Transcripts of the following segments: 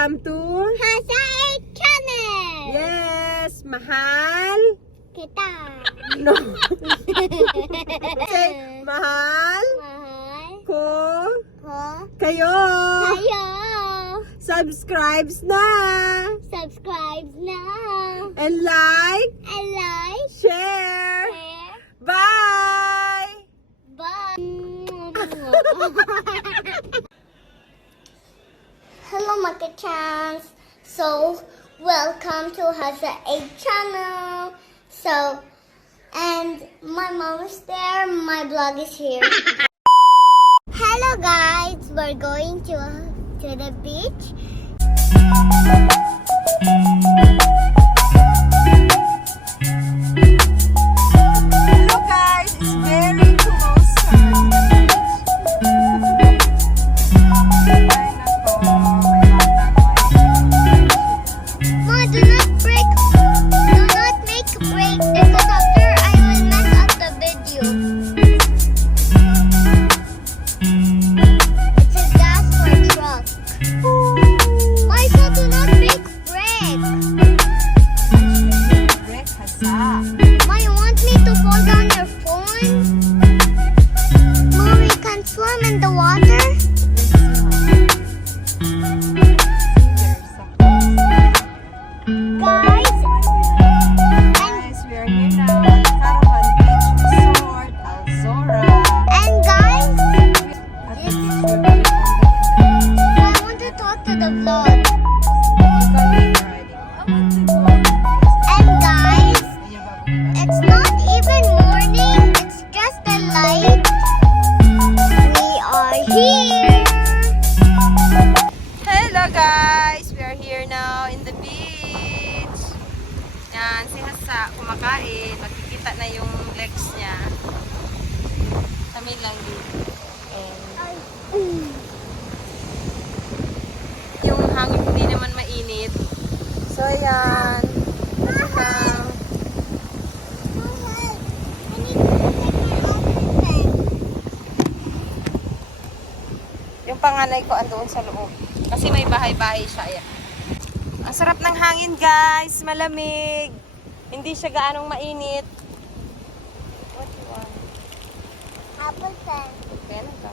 Welcome to Hasa Channel! Yes, mahal. Kita! No. Say, mahal Mahal ko ko kayo. kayo! Subscribes na. Subscribe na! And like, And like, share. share, Bye. bye! Hello mga chans! So, welcome to Hasa Channel! So, and my mom is there, my vlog is here. Hello guys, we're going to the beach. Look guys, it's very close. Ma, do not break, do not make a break because after I will mess up the video. It's a gas for truck. Michael, do not make break. Ma, you want me to fall down your phone? Ma, we can swim in the water? Guys, Guys, we are here now at Caravan Beach Resort, Alzora. and guys, At the beach, we're going on I want to talk to the vlog. And guys, it's not even morning, it's just the light. We are here. Hello guys! We are here now in the beach. Yan, si Hasa kumakain. Magkikita na yung legs niya. Kami lang din. And yung hangin hindi naman mainit. So ayan. Ito lang. Yung panganay ko andoon sa loob. Kasi may bahay-bahay siya. Ayan. Ang sarap ng hangin guys. Malamig. Hindi siya gaanong mainit. What you want? Apple pen. Kaya lang ka.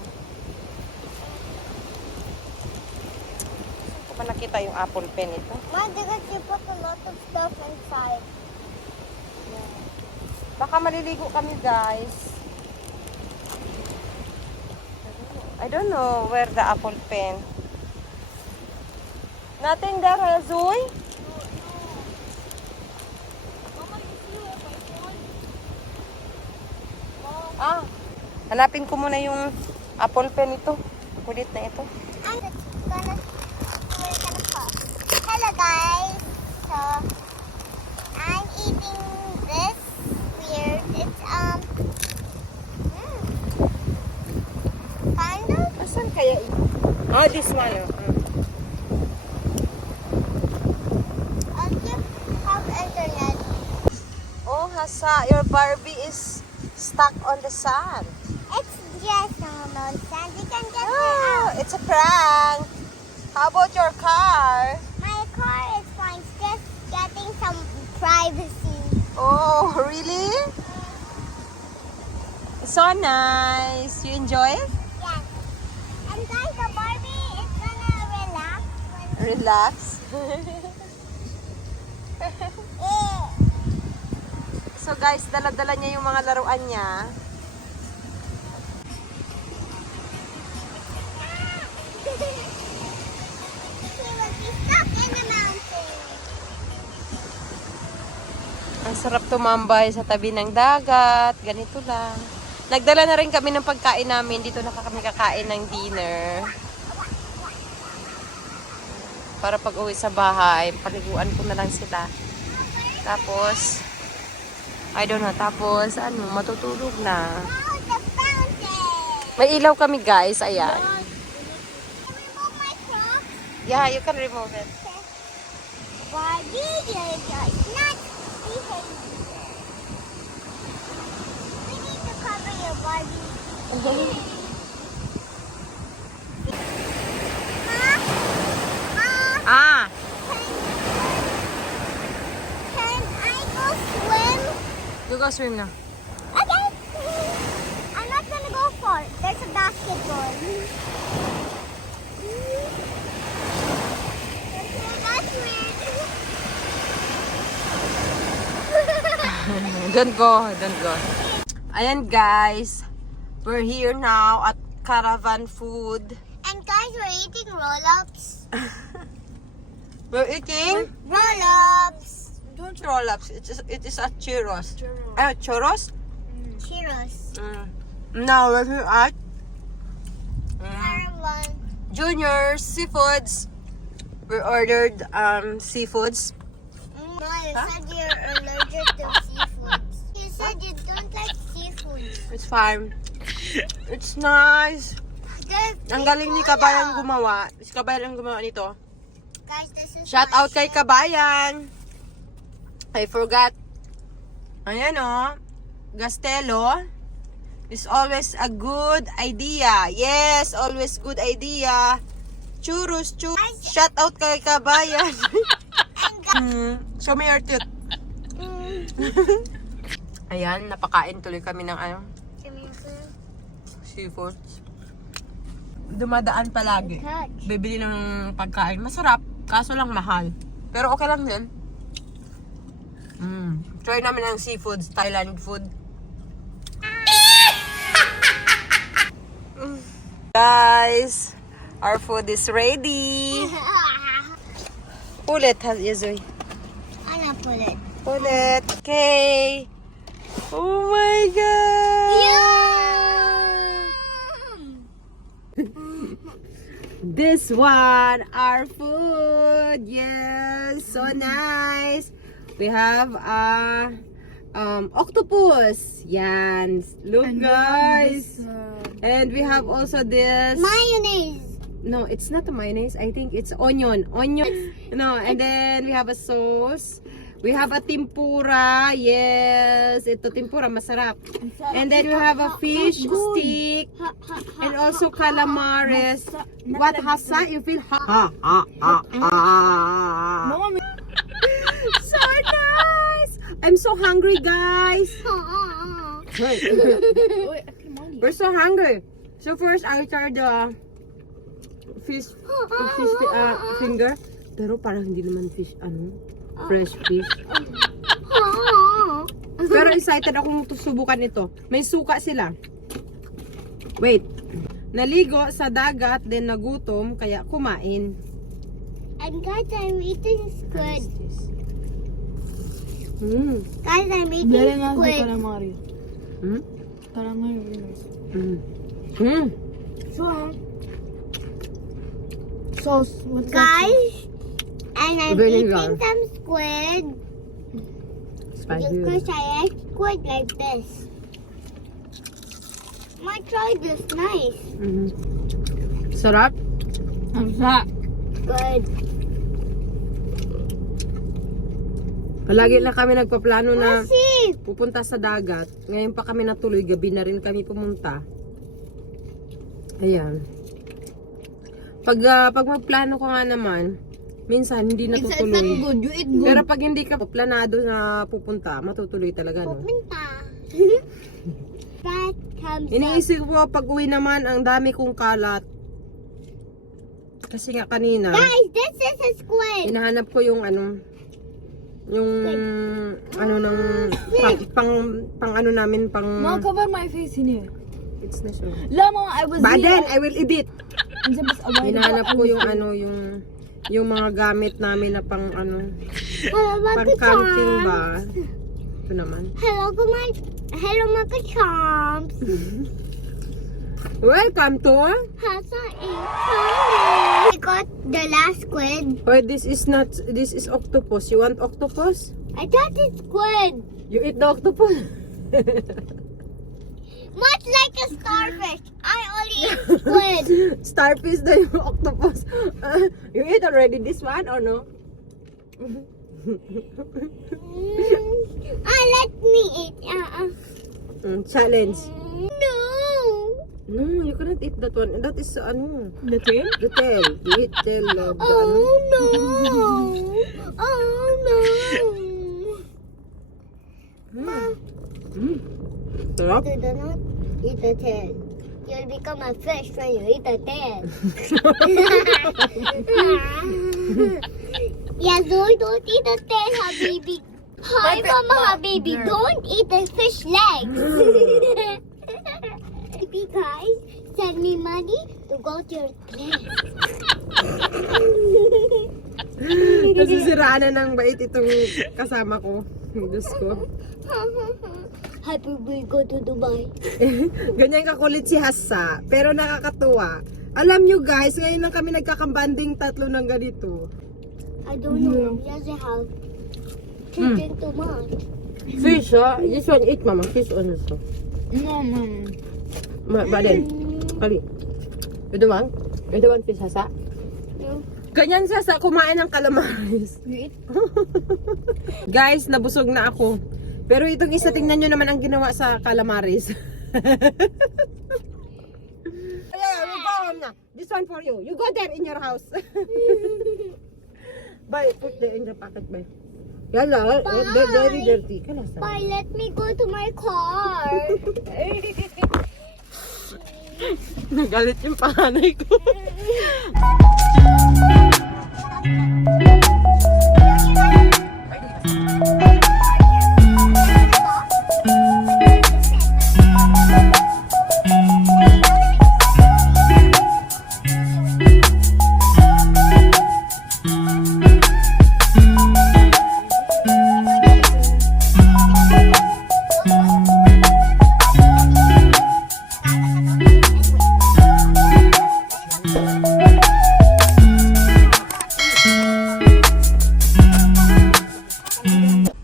Saan ko ba nakita yung apple pen ito? Ma, because you put a lot of stuff inside. Baka maliligo kami guys. I don't know where the apple pen. Nothing there, Zoe? Ah, hanapin ko muna yung apple pen ito. Kulit na ito. I'm gonna, we're gonna cook. Hello guys. So, I'm eating this weird. It's kind of. Asan kaya ito? Ah, this one. I'll just have internet. Oh, Hasa, your Barbie is stuck on the sand. It's just normal sand. You can get Oh, it it's a prank. How about your car? out. My car is fine. It's just getting some privacy. Oh, really? So nice. You enjoy it? Yes. And guys, the Barbie is gonna relax. Relax. So guys, dala-dala niya yung mga laruan niya. She will be stuck in the mountain. Ang sarap tumambay sa tabi ng dagat. Ganito lang. Nagdala na rin kami ng pagkain namin. Dito na kami kakain ng dinner. Para pag uwi sa bahay, paliguan ko na lang sila. Tapos, I don't know, tapos ano, matutulog na. Oh, the fountain. May ilaw kami guys, ayan. Can I remove my Crocs? Yeah, you can remove it. Barbie, you're not behaving. We need to cover your Barbie. Ma? Ma? go swim now. Okay. I'm not gonna go far. There's a basketball. Okay, that's weird. Don't go. Ayan guys, we're here now at Caravan Food. And guys, we're eating roll-ups. We're eating Roll-ups. don't roll-ups. It is a churros. Churros? Cheers. Now we're here at Caravan. Junior's Seafoods. We ordered seafoods. No, you said you're allergic to seafood. You said you don't like seafood. It's fine. It's nice. Ang galing ni Kabayan gumawa. Si Kabayan ang gumawa nito. Guys, this is Shout my out kay chef. Kabayan. I forgot. Ayan o. Gastelo. Is always a good idea. Yes, always good idea. Churros. Shout out kay Kabayan. Show me your tooth. Ayan, napakain tuloy kami ng seafood. Dumadaan palagi. Bibili ng pagkain. Masarap, kaso lang mahal. Pero okay lang din. Try namin ng seafoods, Thailand food. Guys, our food is ready. Ulit, Yazoy. Ano po ulit? Ulit. Okay. Oh my God. This one, our food. Yes, so nice. We have a octopus. Yan. Look, guys. And we have also this. Mayonnaise. No, it's not a mayonnaise. I think it's onion. No, and then we have a sauce. We have a tempura. Yes, ito tempura masarap. And then we have a fish stick. And also calamares. What hasa? You feel ha. So nice. I'm so hungry, guys. We're so hungry. So first, I tried the fish finger. Pero parang hindi naman fish, fresh fish. Pero excited akong subukan ito. May suka sila. Wait. Naligo sa dagat, then nagutom, kaya kumain. And guys, I'm eating squid. Mm. Guys, I'm eating squid. Calamari. Hmm? Calamari. Mm. Mm. Sauce. What's Guys, and I'm Vinegar. eating some squid. Spicy. Because I like squid like this. My try this nice. Mhm. Sarap. Ang sarap. Good. Palagi lang kami nagpaplano na Kasi, pupunta sa dagat. Ngayon pa kami natuloy, gabi na rin kami pumunta. Ayan. Pag magplano ka nga naman, minsan hindi It's not natutuloy. good. You eat good. Pero pag hindi ka planado na pupunta, matutuloy talaga, no? pupunta. That comes up. Iniisip ko, pag uwi naman, ang dami kong kalat. Kasi nga kanina, Guys, this is a squid. hinahanap ko yung yung ng pang ano namin, Mom, cover my face in here. it's na siya. Lama, I was But here. then, I will edit. Hinahanap ko yung yung... yung mga gamit namin na pang Hello, pang mga camping chomps. ba? Ito naman. Hello, mga chomps. Welcome to. Hasa I got the last squid. Oh, this is octopus. You want octopus? I thought it's squid. You eat the octopus? Much like a starfish. I only eat squid. Starfish na yung octopus. You eat already this one or no? Let me eat. Challenge. No. No, you cannot eat that one. That is The tail? the tail. You eat tail of the Oh no. Oh no. the tail. You'll become a fish when you eat the tail. Yeah, Zoe, don't eat the tail, Habibi. Hi, Mama Habibi. Don't eat the fish legs. Habibi, guys, send me money to go to your place. Nasisiraan na ng bait itong kasama ko. Diyos ko. Habibi, go to Dubai. Ganyan kakulit si Hassa. Pero nakakatuwa. Alam nyo guys, ngayon lang kami nagkakambanding tatlo ng ganito. I don't know. Yes, I have. Chicken too much. Fish, ah. This one eat, mama. Fish also. No, mom. Baden. Kali. You the one? You the one fish, Hassa? No. Ganyan siya sa kumain ng calamaris. Guys, nabusog na ako. Pero itong isa, tingnan nyo naman ang ginawa sa calamaris. Yeah, we go home na. This one for you. You go there in your house. Bye, put there in the pocket, bye. Yala, they're very dirty. Kalasa. Bye, let me go to my car. Nagalit yung panganay ko.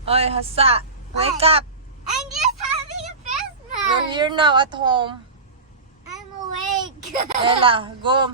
Oy, Hassa, wake up. I'm just having a fist We're here now at home. I'm awake. Ella, go.